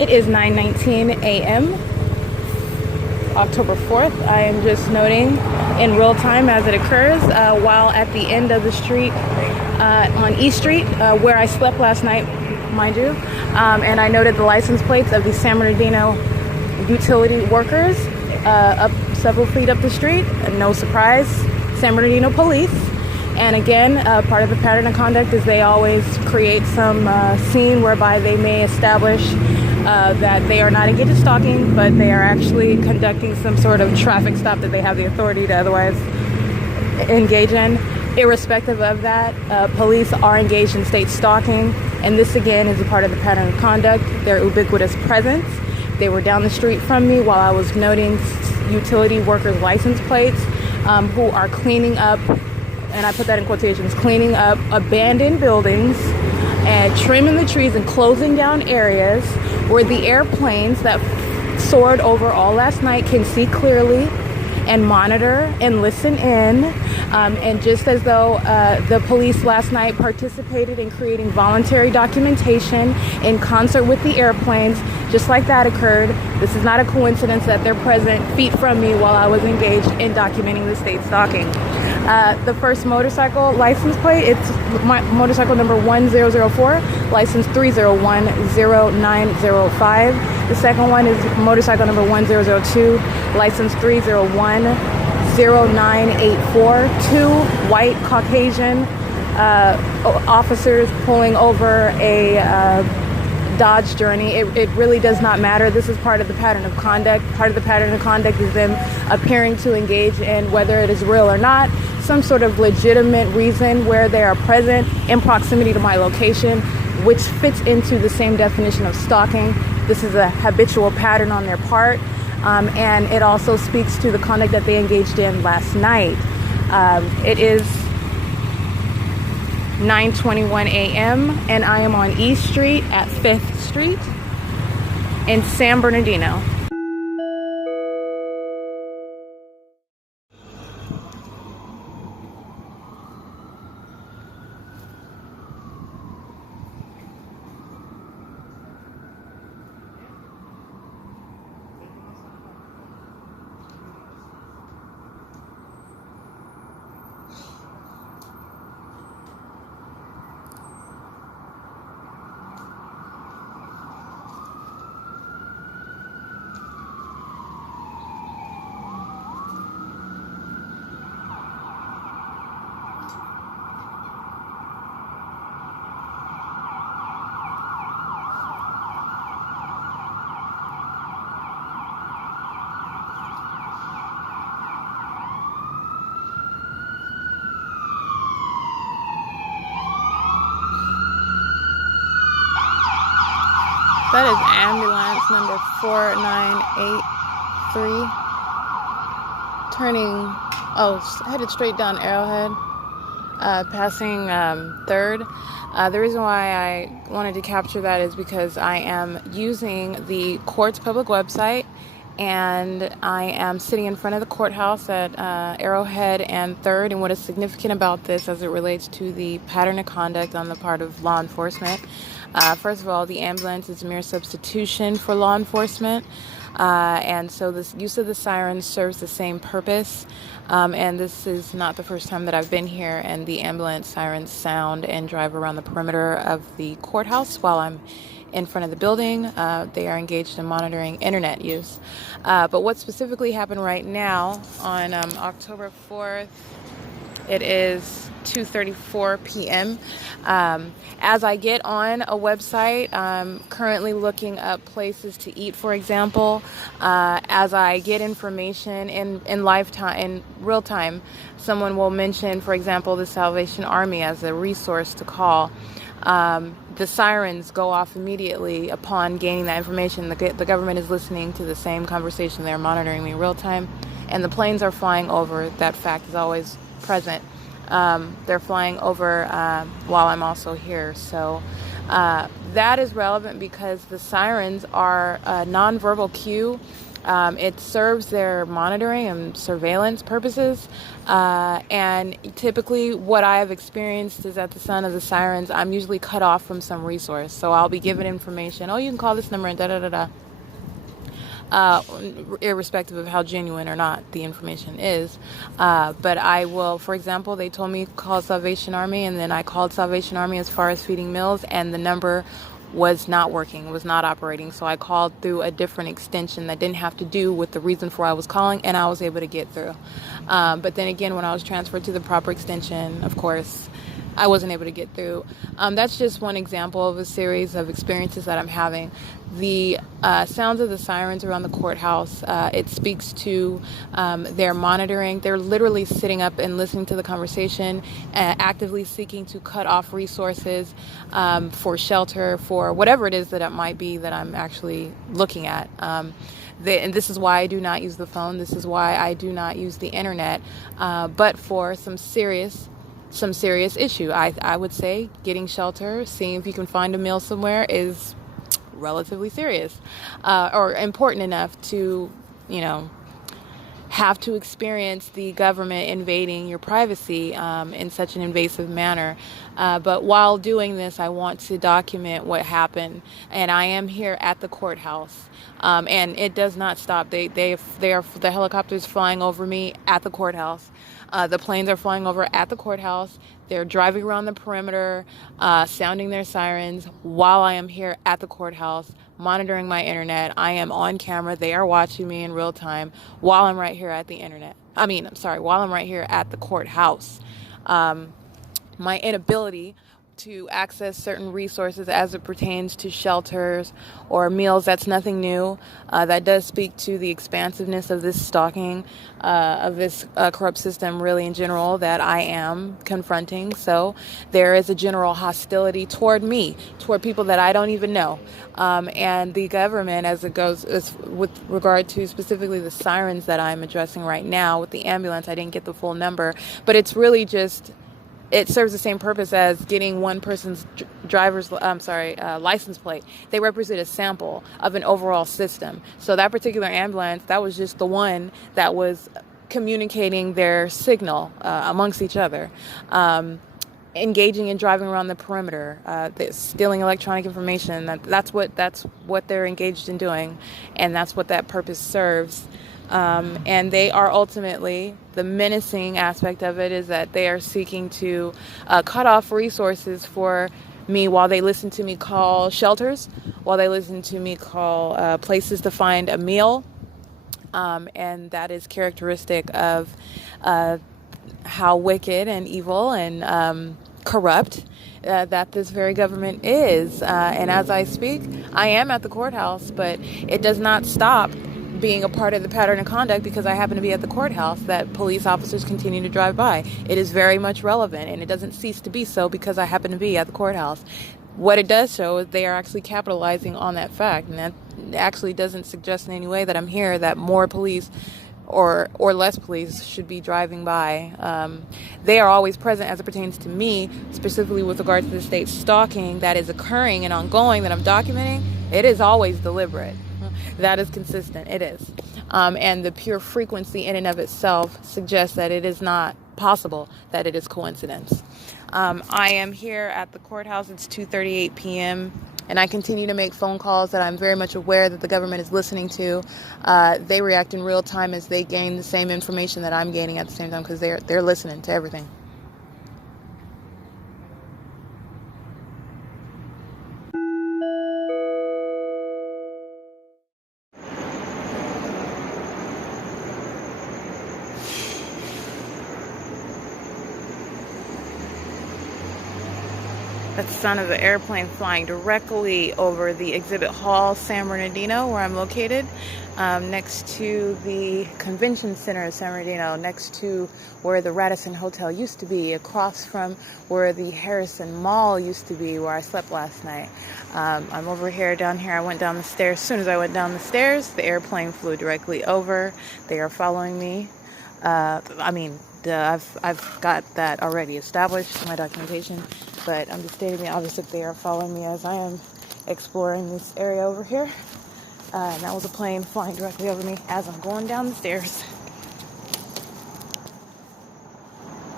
It is 9:19 a.m. October 4th. I am just noting in real time as it occurs while at the end of the street on East Street where I slept last night, mind you, and I noted the license plates of the San Bernardino utility workers up several feet up the street. No surprise, San Bernardino police. And again, part of the pattern of conduct is they always create some scene whereby they may establish that they are not engaged in stalking, but they are actually conducting some sort of traffic stop that they have the authority to otherwise engage in. Irrespective of that, police are engaged in state stalking, and this again is a part of the pattern of conduct, their ubiquitous presence. They were down the street from me while I was noting utility workers' license plates who are cleaning up, and I put that in quotations, cleaning up abandoned buildings and trimming the trees and closing down areas where the airplanes that soared over all last night can see clearly and monitor and listen in. And just as though the police last night participated in creating voluntary documentation in concert with the airplanes, just like that occurred, this is not a coincidence that they're present feet from me while I was engaged in documenting the state stalking. The first motorcycle license plate, it's motorcycle number 1004, license 3010905. The second one is motorcycle number 1002, license 3010984. Two white Caucasian officers pulling over a Dodge Journey. It really does not matter. This is part of the pattern of conduct. Part of the pattern of conduct is them appearing to engage in, whether it is real or not, some sort of legitimate reason where they are present in proximity to my location, which fits into the same definition of stalking. This is a habitual pattern on their part, and it also speaks to the conduct that they engaged in last night. It is 9:21 a.m. and I am on East Street at 5th Street in San Bernardino. That is ambulance number 4983, headed straight down Arrowhead, passing 3rd. The reason why I wanted to capture that is because I am using the court's public website, and I am sitting in front of the courthouse at Arrowhead and 3rd. And what is significant about this as it relates to the pattern of conduct on the part of law enforcement, first of all, the ambulance is a mere substitution for law enforcement, and so the use of the sirens serves the same purpose. And this is not the first time that I've been here, and the ambulance sirens sound and drive around the perimeter of the courthouse while I'm in front of the building. They are engaged in monitoring internet use. But what specifically happened right now on October 4th, it is 2:34 p.m. As I get on a website, I'm currently looking up places to eat, for example. As I get information in real time, someone will mention, for example, the Salvation Army as a resource to call. The sirens go off immediately upon gaining that information. The government is listening to the same conversation. They're monitoring me in real time, and the planes are flying over. That fact is always present. They're flying over while I'm also here. So that is relevant because the sirens are a nonverbal cue It serves their monitoring and surveillance purposes. And typically what I have experienced is at the sound of the sirens, I'm usually cut off from some resource. So I'll be given information. Oh, you can call this number and da-da-da-da. Irrespective of how genuine or not the information is. But I will, for example, they told me call Salvation Army, and then I called Salvation Army as far as feeding meals, and the number was not working, was not operating. So I called through a different extension that didn't have to do with the reason for I was calling, and I was able to get through. But then again, when I was transferred to the proper extension, of course, I wasn't able to get through. That's just one example of a series of experiences that I'm having. The sounds of the sirens around the courthouse, it speaks to their monitoring. They're literally sitting up and listening to the conversation, actively seeking to cut off resources for shelter, for whatever it is that it might be that I'm actually looking at. And this is why I do not use the phone. This is why I do not use the internet, but for some serious issue. I would say getting shelter, seeing if you can find a meal somewhere is relatively serious, or important enough to, have to experience the government invading your privacy in such an invasive manner. But while doing this, I want to document what happened, and I am here at the courthouse. And it does not stop. The helicopters flying over me at the courthouse. The planes are flying over at the courthouse. They're driving around the perimeter, sounding their sirens while I am here at the courthouse, monitoring my internet. I am on camera. They are watching me in real time while I'm right here at the while I'm right here at the courthouse. My inability to access certain resources as it pertains to shelters or meals, that's nothing new. That does speak to the expansiveness of this stalking, of this corrupt system really in general that I am confronting. So there is a general hostility toward me, toward people that I don't even know. And the government, as it goes with regard to specifically the sirens that I'm addressing right now with the ambulance, I didn't get the full number, but it's really just, it serves the same purpose as getting one person's license plate. They represent a sample of an overall system. So that particular ambulance, that was just the one that was communicating their signal amongst each other, engaging in driving around the perimeter, stealing electronic information. That's what they're engaged in doing, and that's what that purpose serves. And they are ultimately, the menacing aspect of it is that they are seeking to cut off resources for me while they listen to me call shelters, while they listen to me call places to find a meal. And that is characteristic of how wicked and evil and corrupt that this very government is. And as I speak, I am at the courthouse, but it does not stop being a part of the pattern of conduct because I happen to be at the courthouse that police officers continue to drive by. It is very much relevant, and it doesn't cease to be so because I happen to be at the courthouse. What it does show is they are actually capitalizing on that fact, and that actually doesn't suggest in any way that I'm here that more police or less police should be driving by. They are always present as it pertains to me, specifically with regard to the state stalking that is occurring and ongoing that I'm documenting. It is always deliberate. That is consistent. It is. And the pure frequency in and of itself suggests that it is not possible that it is coincidence. I am here at the courthouse. It's 2:38 p.m. and I continue to make phone calls that I'm very much aware that the government is listening to. They react in real time as they gain the same information that I'm gaining at the same time because they're listening to everything. That's the sound of the airplane flying directly over the exhibit hall, San Bernardino, where I'm located, next to the convention center of San Bernardino, next to where the Radisson Hotel used to be, across from where the Harrison Mall used to be, where I slept last night. I'm over here, down here. I went down the stairs. As soon as I went down the stairs, the airplane flew directly over. They are following me. I've got that already established in my documentation, but I'm just stating the obvious that they are following me as I am exploring this area over here. And that was a plane flying directly over me as I'm going down the stairs.